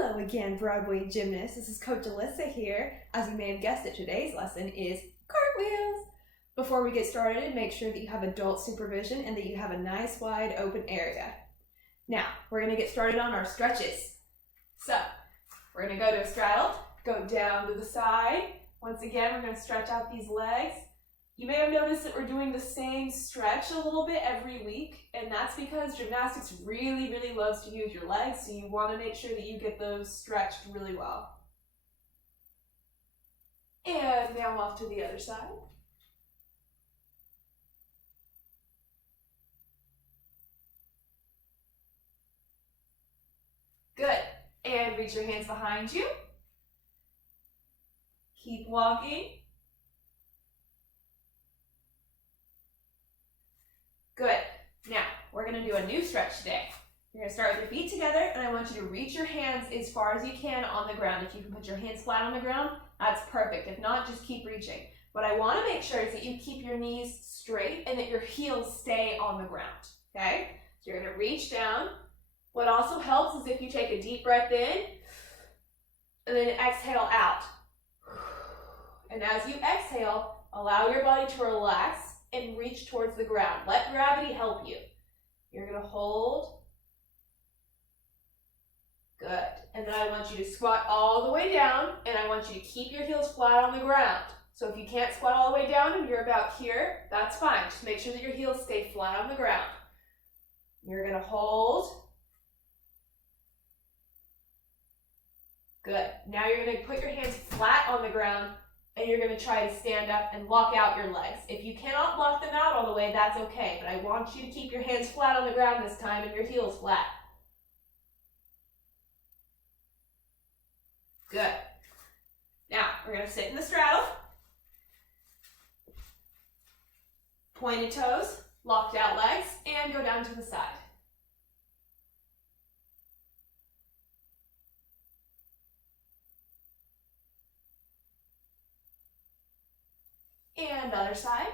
Hello again, Broadway gymnasts. This is Coach Alyssa here. As you may have guessed it, today's lesson is cartwheels. Before we get started, make sure that you have adult supervision and that you have a nice wide open area. Now, we're going to get started on our stretches. So, we're going to go to a straddle, go down to the side. Once again, we're going to stretch out these legs. You may have noticed that we're doing the same stretch a little bit every week, and that's because gymnastics really, really loves to use your legs, so you want to make sure that you get those stretched really well. And now off to the other side. Good. And reach your hands behind you. Keep walking. Good. Now, we're going to do a new stretch today. You're going to start with your feet together, and I want you to reach your hands as far as you can on the ground. If you can put your hands flat on the ground, that's perfect. If not, just keep reaching. What I want to make sure is that you keep your knees straight and that your heels stay on the ground, okay? So you're going to reach down. What also helps is if you take a deep breath in, and then exhale out. And as you exhale, allow your body to relax and reach towards the ground. Let gravity help you. You're going to hold. Good. And then I want you to squat all the way down, and I want you to keep your heels flat on the ground. So if you can't squat all the way down and you're about here, that's fine. Just make sure that your heels stay flat on the ground. You're going to hold. Good. Now you're going to put your hands flat on the ground, and you're going to try to stand up and lock out your legs. If you cannot lock them out all the way, that's okay. But I want you to keep your hands flat on the ground this time and your heels flat. Good. Now, we're going to sit in the straddle. Pointed toes, locked out legs, and go down to the side. And other side.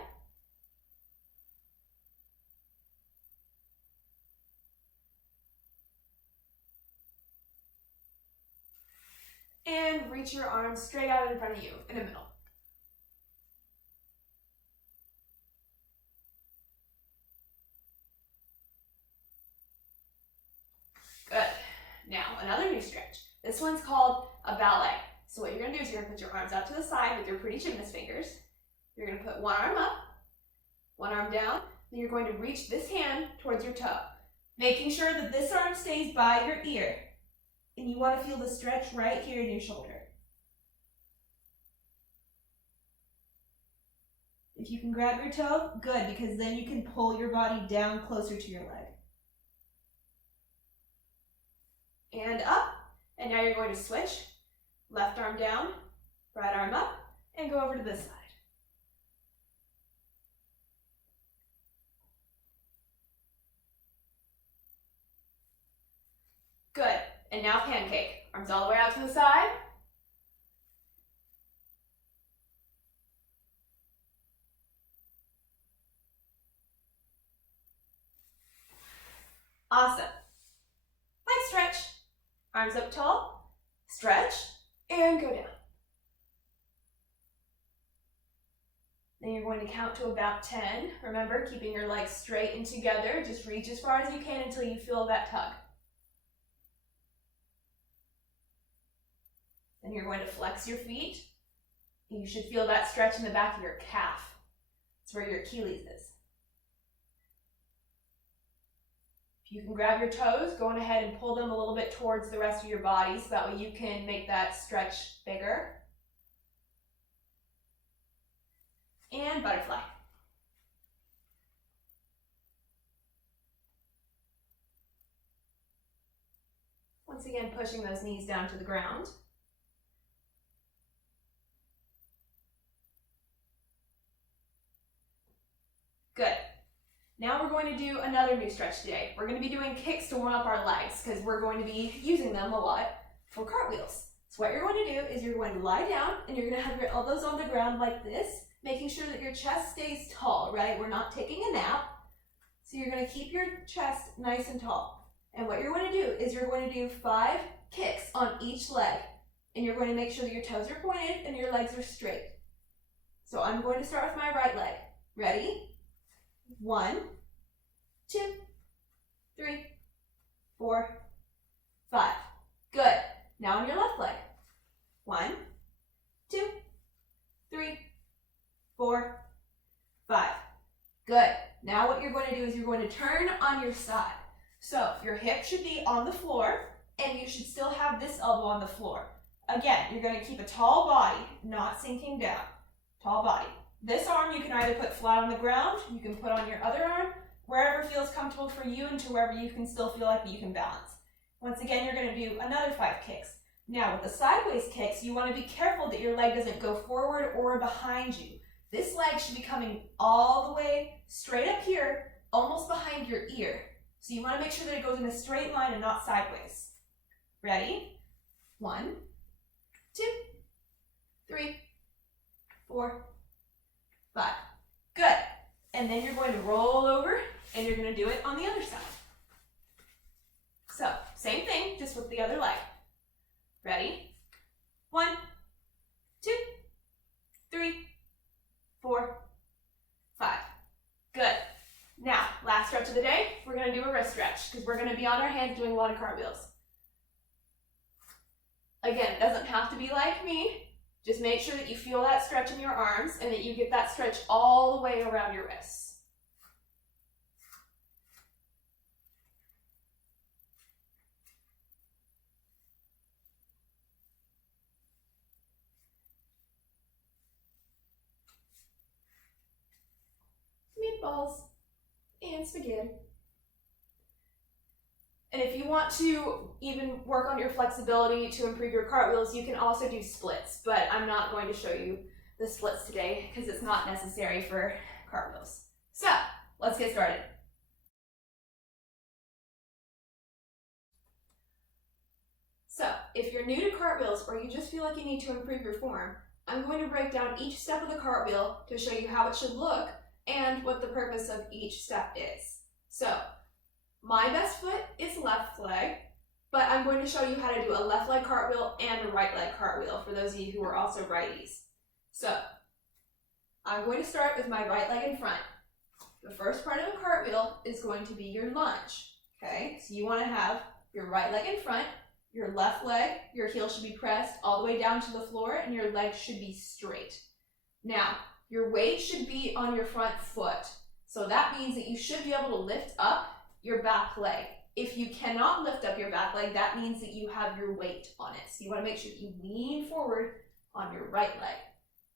And reach your arms straight out in front of you, in the middle. Good. Now, another new stretch. This one's called a ballet. So what you're going to do is you're going to put your arms out to the side with your pretty gymnast fingers. You're going to put one arm up, one arm down, then you're going to reach this hand towards your toe, making sure that this arm stays by your ear. And you want to feel the stretch right here in your shoulder. If you can grab your toe, good, because then you can pull your body down closer to your leg. And up, and now you're going to switch. Left arm down, right arm up, and go over to this side. Good. And now pancake. Arms all the way out to the side. Awesome. Light stretch. Arms up tall. Stretch. And go down. Then you're going to count to about 10. Remember, keeping your legs straight and together. Just reach as far as you can until you feel that tug. Then you're going to flex your feet. You should feel that stretch in the back of your calf. It's where your Achilles is. If you can grab your toes, go on ahead and pull them a little bit towards the rest of your body so that way you can make that stretch bigger. And butterfly. Once again, pushing those knees down to the ground. Good. Now we're going to do another new stretch today. We're going to be doing kicks to warm up our legs because we're going to be using them a lot for cartwheels. So what you're going to do is you're going to lie down and you're going to have your elbows on the ground like this, making sure that your chest stays tall, right? We're not taking a nap. So you're going to keep your chest nice and tall. And what you're going to do is you're going to do 5 kicks on each leg. And you're going to make sure that your toes are pointed and your legs are straight. So I'm going to start with my right leg. Ready? 1, 2, 3, 4, 5. Good. Now on your left leg. 1, 2, 3, 4, 5. Good. Now what you're going to do is you're going to turn on your side. So your hip should be on the floor and you should still have this elbow on the floor. Again, you're going to keep a tall body, not sinking down. Tall body. This arm you can either put flat on the ground, you can put on your other arm, wherever feels comfortable for you and to wherever you can still feel like you can balance. Once again, you're going to do another 5 kicks. Now with the sideways kicks, you want to be careful that your leg doesn't go forward or behind you. This leg should be coming all the way straight up here, almost behind your ear. So you want to make sure that it goes in a straight line and not sideways. Ready? 1, 2, 3, 4, 5. Good. And then you're going to roll over and you're going to do it on the other side. So, same thing, just with the other leg. Ready? 1, 2, 3, 4, 5. Good. Now, last stretch of the day, we're going to do a wrist stretch because we're going to be on our hands doing a lot of cartwheels. Again, it doesn't have to be like me. Just make sure that you feel that stretch in your arms and that you get that stretch all the way around your wrists. Meatballs and spaghetti. And if you want to even work on your flexibility to improve your cartwheels, you can also do splits, but I'm not going to show you the splits today because it's not necessary for cartwheels. So, let's get started. So, if you're new to cartwheels or you just feel like you need to improve your form, I'm going to break down each step of the cartwheel to show you how it should look and what the purpose of each step is. So, my best foot is left leg, but I'm going to show you how to do a left leg cartwheel and a right leg cartwheel for those of you who are also righties. So, I'm going to start with my right leg in front. The first part of a cartwheel is going to be your lunge, okay? So you want to have your right leg in front, your left leg, your heel should be pressed all the way down to the floor, and your leg should be straight. Now, your weight should be on your front foot. So that means that you should be able to lift up your back leg. If you cannot lift up your back leg, that means that you have your weight on it. So you want to make sure that you lean forward on your right leg,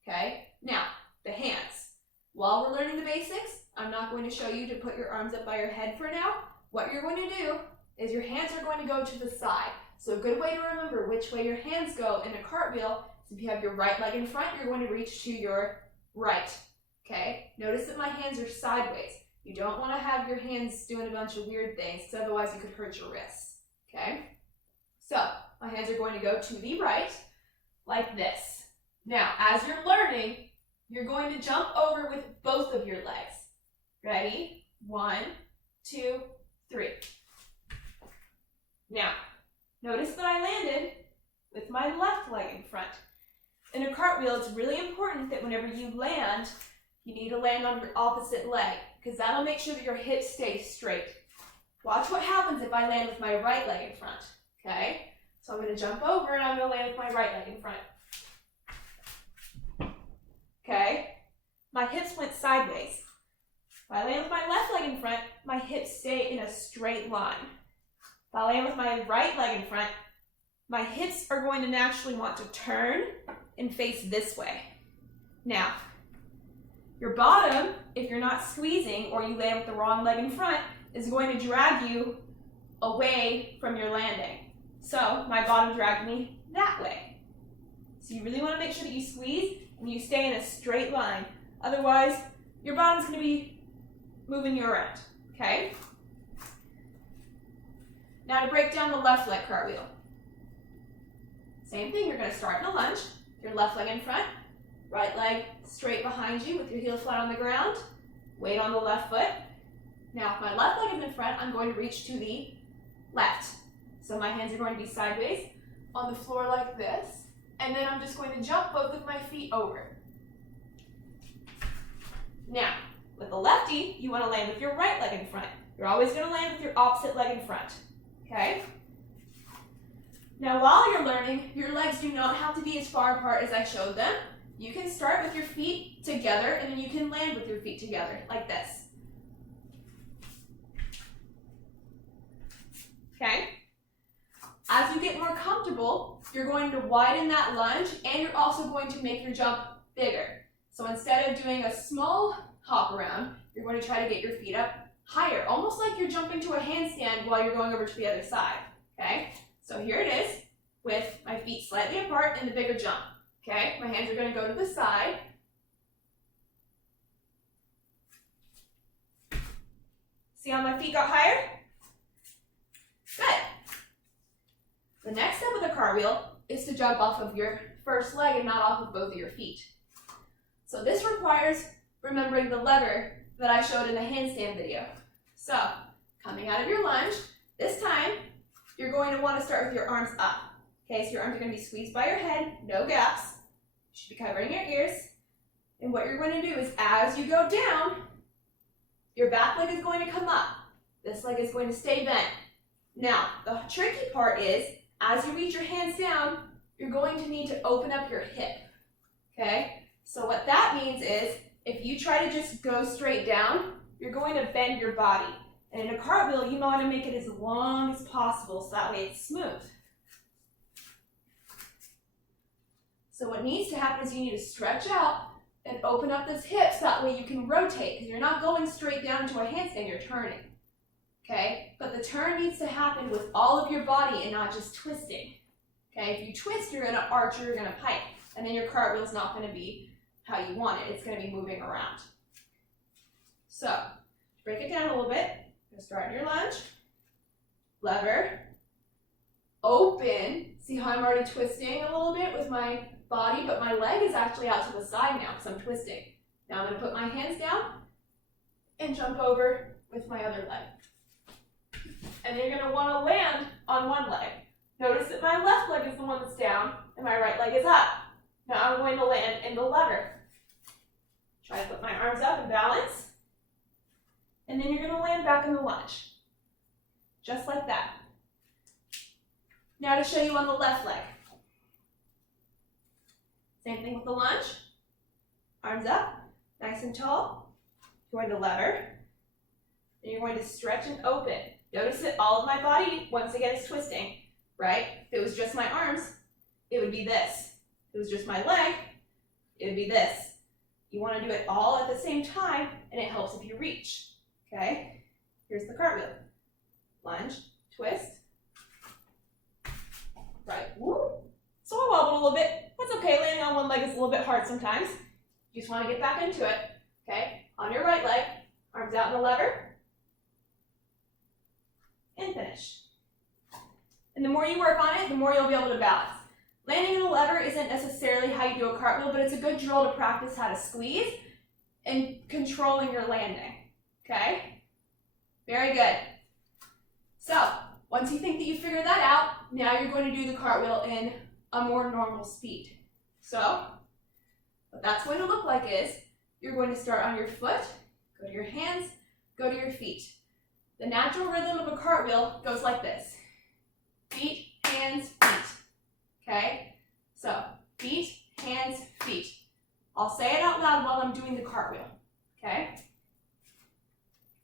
okay? Now, the hands. While we're learning the basics, I'm not going to show you to put your arms up by your head for now. What you're going to do is your hands are going to go to the side. So a good way to remember which way your hands go in a cartwheel is if you have your right leg in front, you're going to reach to your right, okay? Notice that my hands are sideways. You don't want to have your hands doing a bunch of weird things because otherwise you could hurt your wrists, okay? So, my hands are going to go to the right, like this. Now, as you're learning, you're going to jump over with both of your legs. Ready? 1, 2, 3. Now, notice that I landed with my left leg in front. In a cartwheel, it's really important that whenever you land, you need to land on your opposite leg because that'll make sure that your hips stay straight. Watch what happens if I land with my right leg in front, okay? So I'm going to jump over and I'm going to land with my right leg in front. Okay? My hips went sideways. If I land with my left leg in front, my hips stay in a straight line. If I land with my right leg in front, my hips are going to naturally want to turn and face this way. Now, your bottom, if you're not squeezing or you land with the wrong leg in front, is going to drag you away from your landing. So my bottom dragged me that way. So you really want to make sure that you squeeze and you stay in a straight line. Otherwise, your bottom's going to be moving you around, okay? Now to break down the left leg cartwheel. Same thing, you're going to start in a lunge, your left leg in front, right leg straight behind you with your heel flat on the ground, weight on the left foot. Now if my left leg is in front, I'm going to reach to the left. So my hands are going to be sideways on the floor like this, and then I'm just going to jump both of my feet over. Now, with the lefty, you want to land with your right leg in front. You're always going to land with your opposite leg in front, okay? Now, while you're learning, your legs do not have to be as far apart as I showed them. You can start with your feet together, and then you can land with your feet together, like this. Okay? As you get more comfortable, you're going to widen that lunge, and you're also going to make your jump bigger. So instead of doing a small hop around, you're going to try to get your feet up higher, almost like you're jumping to a handstand while you're going over to the other side, okay? So here it is, with my feet slightly apart and the bigger jump, okay? My hands are going to go to the side. See how my feet got higher? Good. The next step of the cartwheel is to jump off of your first leg and not off of both of your feet. So this requires remembering the lever that I showed in the handstand video. So, coming out of your lunge, this time, you're going to want to start with your arms up. Okay, so your arms are going to be squeezed by your head, no gaps. You should be covering your ears. And what you're going to do is, as you go down, your back leg is going to come up. This leg is going to stay bent. Now, the tricky part is, as you reach your hands down, you're going to need to open up your hip. Okay? So what that means is, if you try to just go straight down, you're going to bend your body. And in a cartwheel, you want to make it as long as possible so that way it's smooth. So what needs to happen is you need to stretch out and open up those hips, that way you can rotate, because you're not going straight down into a handstand, you're turning. Okay? But the turn needs to happen with all of your body and not just twisting. Okay? If you twist, you're going to arch or you're going to pike, and then your cartwheel's not going to be how you want it. It's going to be moving around. So, break it down a little bit. You're going to start your lunge, lever, open. See how I'm already twisting a little bit with my body, but my leg is actually out to the side now because I'm twisting. Now I'm going to put my hands down and jump over with my other leg. And then you're going to want to land on one leg. Notice that my left leg is the one that's down and my right leg is up. Now I'm going to land in the lever. Try to put my arms up and balance. And then you're going to land back in the lunge. Just like that. Now to show you on the left leg. Same thing with the lunge. Arms up, nice and tall. You're going to lever. And you're going to stretch and open. Notice that all of my body, once again, is twisting, right? If it was just my arms, it would be this. If it was just my leg, it would be this. You want to do it all at the same time, and it helps if you reach, okay? Here's the cartwheel. Lunge, twist. Right, woo. So I wobbled a little bit. That's okay, landing on one leg is a little bit hard sometimes. You just want to get back into it, okay? On your right leg, arms out in the lever, and finish. And the more you work on it, the more you'll be able to balance. Landing in the lever isn't necessarily how you do a cartwheel, but it's a good drill to practice how to squeeze and controlling your landing, okay? Very good. So, once you think that you figured that out, now you're going to do the cartwheel in a more normal speed. So, what that's going to look like is, you're going to start on your foot, go to your hands, go to your feet. The natural rhythm of a cartwheel goes like this. Feet, hands, feet. Okay? So, feet, hands, feet. I'll say it out loud while I'm doing the cartwheel. Okay?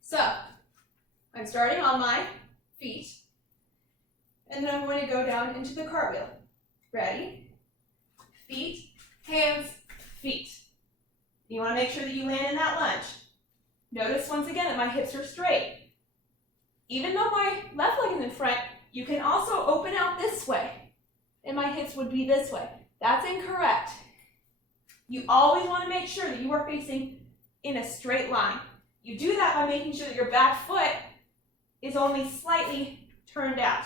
So, I'm starting on my feet, and then I'm going to go down into the cartwheel. Ready? Feet, hands, feet. You want to make sure that you land in that lunge. Notice once again that my hips are straight. Even though my left leg is in front, you can also open out this way, and my hips would be this way. That's incorrect. You always want to make sure that you are facing in a straight line. You do that by making sure that your back foot is only slightly turned out.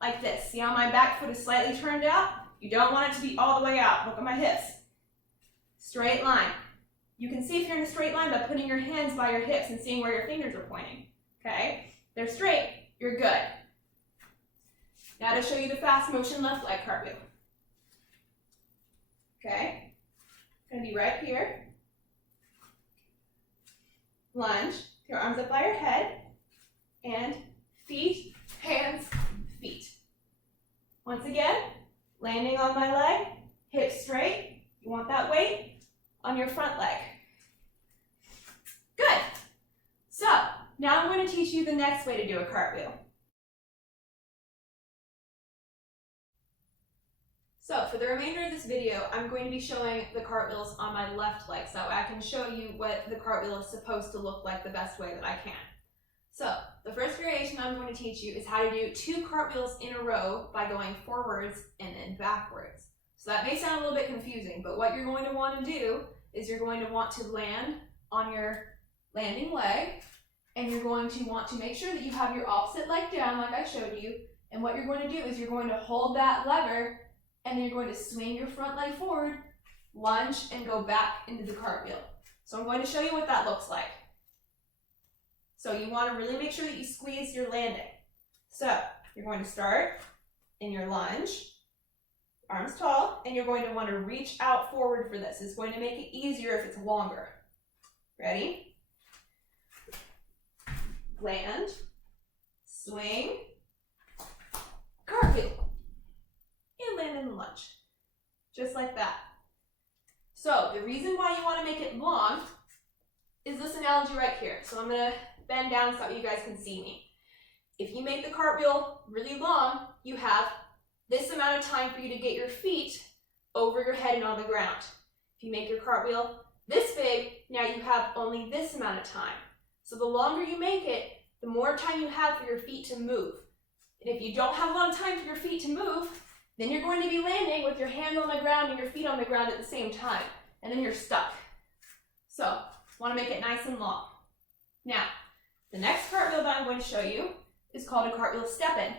Like this. See how my back foot is slightly turned out? You don't want it to be all the way out. Look at my hips. Straight line. You can see if you're in a straight line by putting your hands by your hips and seeing where your fingers are pointing. Okay? They're straight. You're good. Now to show you the fast motion left leg cartwheel. Okay, gonna be right here. Lunge, your arms up by your head, and feet, hands, feet. Once again, landing on my leg, hips straight. You want that weight on your front leg. Good. So, now I'm going to teach you the next way to do a cartwheel. So, for the remainder of this video, I'm going to be showing the cartwheels on my left leg so I can show you what the cartwheel is supposed to look like the best way that I can. So, the first variation I'm going to teach you is how to do 2 cartwheels in a row by going forwards and then backwards. So that may sound a little bit confusing, but what you're going to want to do is you're going to want to land on your landing leg, and you're going to want to make sure that you have your opposite leg down like I showed you, and what you're going to do is you're going to hold that lever, and then you're going to swing your front leg forward, lunge, and go back into the cartwheel. So I'm going to show you what that looks like. So you want to really make sure that you squeeze your landing. So you're going to start in your lunge, arms tall, and you're going to want to reach out forward for this. It's going to make it easier if it's longer. Ready? Land, swing, cartwheel, and land in the lunge. Just like that. So the reason why you want to make it long is this analogy right here. So I'm going to bend down so you guys can see me. If you make the cartwheel really long, you have this amount of time for you to get your feet over your head and on the ground. If you make your cartwheel this big, now you have only this amount of time. So the longer you make it, the more time you have for your feet to move. And if you don't have a lot of time for your feet to move, then you're going to be landing with your hands on the ground and your feet on the ground at the same time. And then you're stuck. So, want to make it nice and long. Now, the next cartwheel that I'm going to show you is called a cartwheel step-in.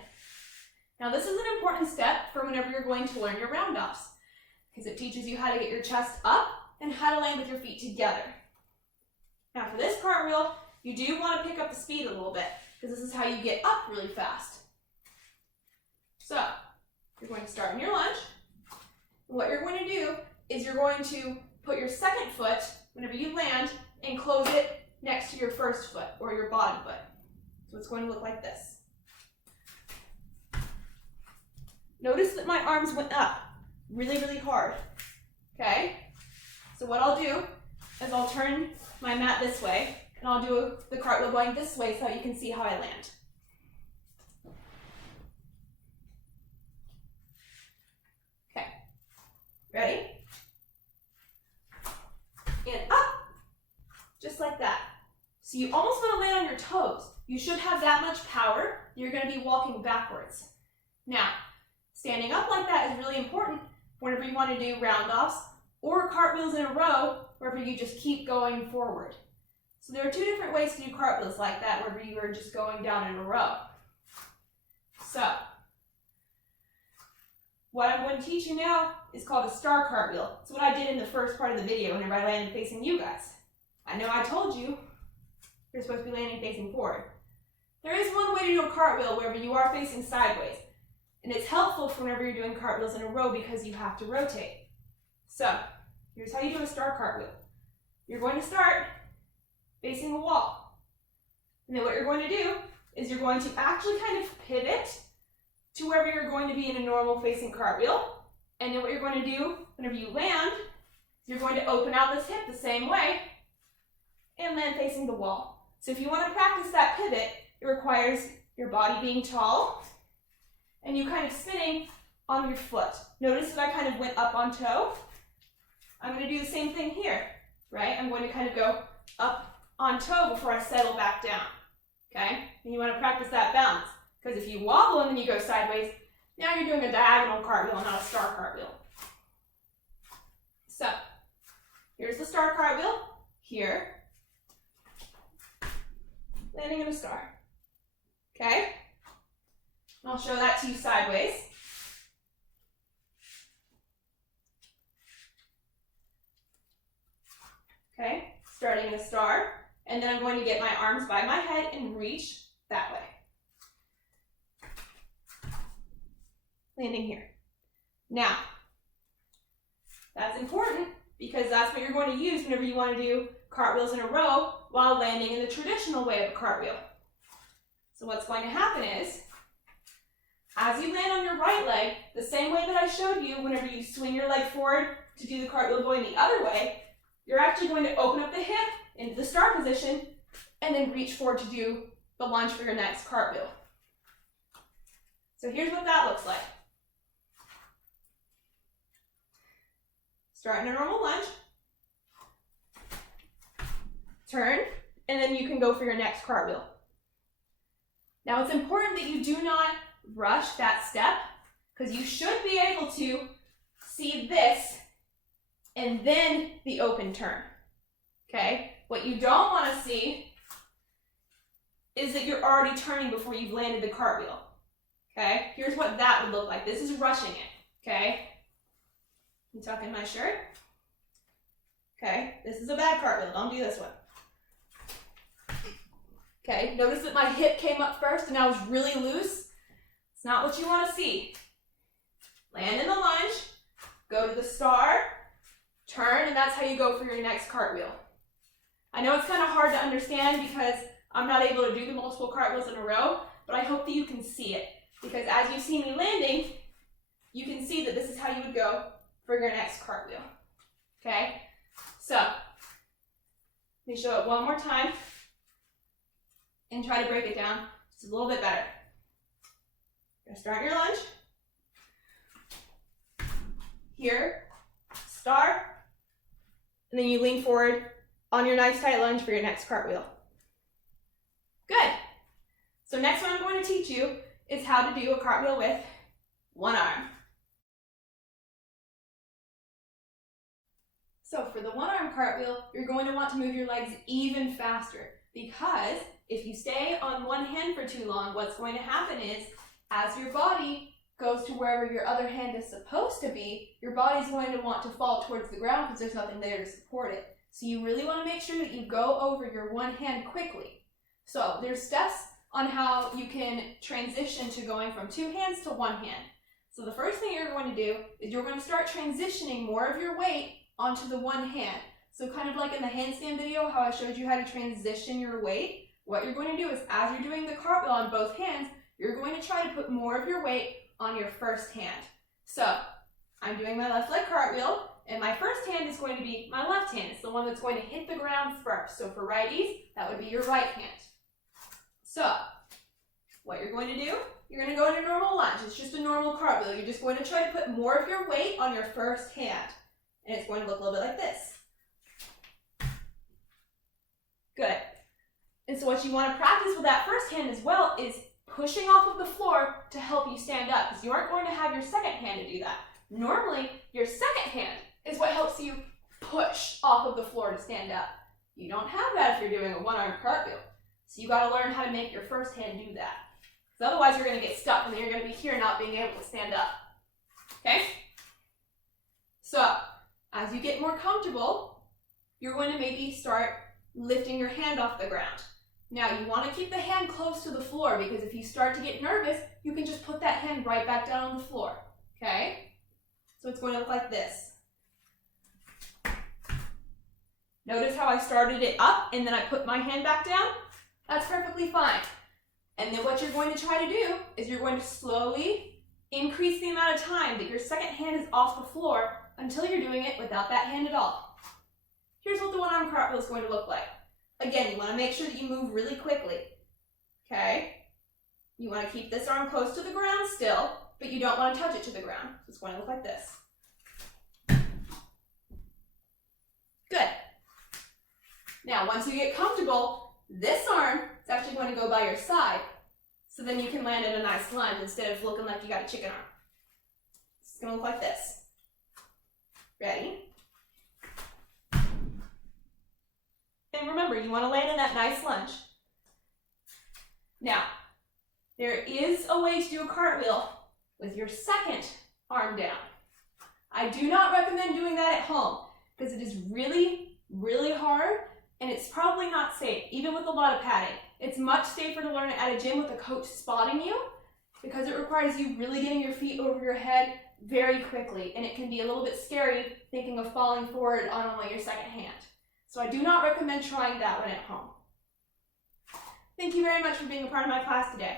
Now this is an important step for whenever you're going to learn your round-offs, because it teaches you how to get your chest up and how to land with your feet together. Now for this cartwheel, you do want to pick up the speed a little bit, because this is how you get up really fast. So, you're going to start in your lunge. And what you're going to do is you're going to put your second foot, whenever you land, and close it next to your first foot, or your bottom foot. So it's going to look like this. Notice that my arms went up really, really hard. Okay? So what I'll do is I'll turn my mat this way, and I'll do the cartwheel going this way so you can see how I land. Okay. Ready? And up. Just like that. So you almost want to land on your toes. You should have that much power. You're going to be walking backwards. Now, standing up like that is really important whenever you want to do round-offs or cartwheels in a row, wherever you just keep going forward. So there are 2 different ways to do cartwheels like that, wherever you are just going down in a row. So, what I'm going to teach you now is called a star cartwheel. It's what I did in the first part of the video whenever I landed facing you guys. I know I told you you're supposed to be landing facing forward. There is one way to do a cartwheel wherever you are facing sideways. And it's helpful for whenever you're doing cartwheels in a row because you have to rotate. So, here's how you do a star cartwheel. You're going to start facing a wall. And then what you're going to do is you're going to actually kind of pivot to wherever you're going to be in a normal facing cartwheel. And then what you're going to do whenever you land, you're going to open out this hip the same way and land facing the wall. So if you want to practice that pivot, it requires your body being tall and you kind of spinning on your foot. Notice that I kind of went up on toe. I'm going to do the same thing here, right? I'm going to kind of go up on toe before I settle back down, okay? And you want to practice that balance, because if you wobble and then you go sideways, now you're doing a diagonal cartwheel, not a star cartwheel. So, here's the star cartwheel, here, landing in a star, okay? And I'll show that to you sideways. Okay, starting in a star, and then I'm going to get my arms by my head and reach that way. landing here. Now, that's important because that's what you're going to use whenever you want to do cartwheels in a row while landing in the traditional way of a cartwheel. So what's going to happen is, as you land on your right leg, the same way that I showed you whenever you swing your leg forward to do the cartwheel going the other way, you're actually going to open up the hip into the start position and then reach forward to do the lunge for your next cartwheel. So here's what that looks like. Start in a normal lunge, turn, and then you can go for your next cartwheel. Now it's important that you do not rush that step because you should be able to see this and then the open turn, okay? What you don't want to see is that you're already turning before you've landed the cartwheel, okay? Here's what that would look like. This is rushing it, okay? You tuck in my shirt. Okay, this is a bad cartwheel. Don't do this one. Okay, notice that my hip came up first and I was really loose. It's not what you want to see. Land in the lunge, go to the star, turn, and that's how you go for your next cartwheel. I know it's kind of hard to understand because I'm not able to do the multiple cartwheels in a row, but I hope that you can see it. Because as you see me landing, you can see that this is how you would go for your next cartwheel, okay? So, let me show it one more time and try to break it down just a little bit better. You're gonna start your lunge. Here, star, and then you lean forward on your nice tight lunge for your next cartwheel. Good. So next one I'm going to teach you is how to do a cartwheel with one arm. So for the one-arm cartwheel, you're going to want to move your legs even faster because if you stay on one hand for too long, what's going to happen is as your body goes to wherever your other hand is supposed to be, your body's going to want to fall towards the ground because there's nothing there to support it. So you really want to make sure that you go over your one hand quickly. So there's steps on how you can transition to going from two hands to one hand. So the first thing you're going to do is you're going to start transitioning more of your weight onto the one hand. So kind of like in the handstand video, how I showed you how to transition your weight, what you're going to do is as you're doing the cartwheel on both hands, you're going to try to put more of your weight on your first hand. So I'm doing my left leg cartwheel, and my first hand is going to be my left hand. It's the one that's going to hit the ground first. So for righties, that would be your right hand. So what you're going to do, you're going to go in a normal lunge. It's just a normal cartwheel. You're just going to try to put more of your weight on your first hand. And it's going to look a little bit like this. Good. And so what you want to practice with that first hand as well is pushing off of the floor to help you stand up, because you aren't going to have your second hand to do that. Normally, your second hand is what helps you push off of the floor to stand up. You don't have that if you're doing a one-arm cartwheel. So you got to learn how to make your first hand do that. Because otherwise you're going to get stuck and then you're going to be here not being able to stand up. Okay? So, as you get more comfortable, you're going to maybe start lifting your hand off the ground. Now, you want to keep the hand close to the floor because if you start to get nervous, you can just put that hand right back down on the floor. Okay? So it's going to look like this. Notice how I started it up and then I put my hand back down? That's perfectly fine. And then what you're going to try to do is you're going to slowly increase the amount of time that your second hand is off the floor until you're doing it without that hand at all. Here's what the one-arm cartwheel is going to look like. Again, you want to make sure that you move really quickly. Okay? You want to keep this arm close to the ground still, but you don't want to touch it to the ground. So it's going to look like this. Good. Now, once you get comfortable, this arm is actually going to go by your side. So then you can land in a nice lunge instead of looking like you got a chicken arm. It's going to look like this. Ready? And remember, you want to land in that nice lunge. Now, there is a way to do a cartwheel with your second arm down. I do not recommend doing that at home because it is really, really hard and it's probably not safe, even with a lot of padding. It's much safer to learn it at a gym with a coach spotting you because it requires you really getting your feet over your head very quickly, and it can be a little bit scary thinking of falling forward on only your second hand. So I do not recommend trying that one at home. Thank you very much for being a part of my class today.